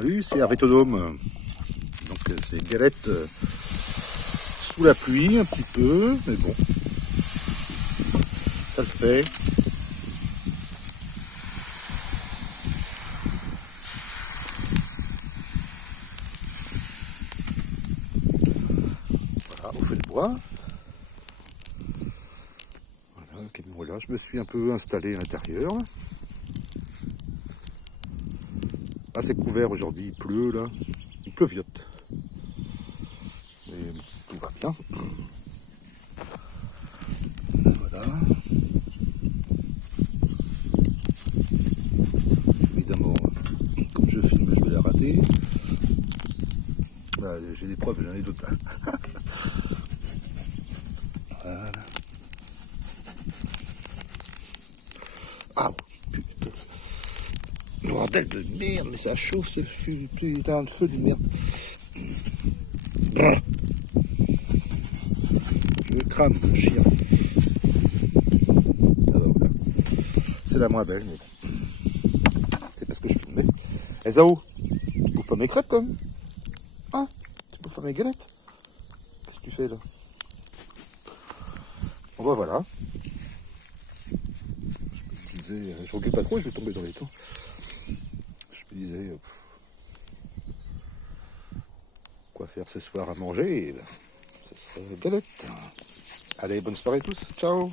Salut, c'est Hervé Tonome. Donc c'est galette sous la pluie un petit peu, mais bon, ça le fait. Voilà, on fait le bois. Voilà, je me suis un peu installé à l'intérieur. Assez couvert aujourd'hui, il pleut là, il pleuviote. Mais tout va bien. Voilà. Évidemment, comme je filme, je vais la rater. Bah, j'ai des preuves, j'en ai d'autres. Voilà. Ah putain. Bordel de merde, mais ça chauffe ce putain de feu de merde. Brrr. Je me crame, mon chien. Ah bah voilà. C'est la moins belle, mais bon. C'est parce que je filmais. Eh Zao, tu bouffes pas mes crêpes comme? Hein? Tu bouffes pas mes galettes? Qu'est-ce que tu fais là? Bon bah voilà. Je me disais, je recule pas trop, je vais tomber dans les temps. Je me disais, quoi faire ce soir à manger? Ce serait galette. Allez, bonne soirée à tous. Ciao!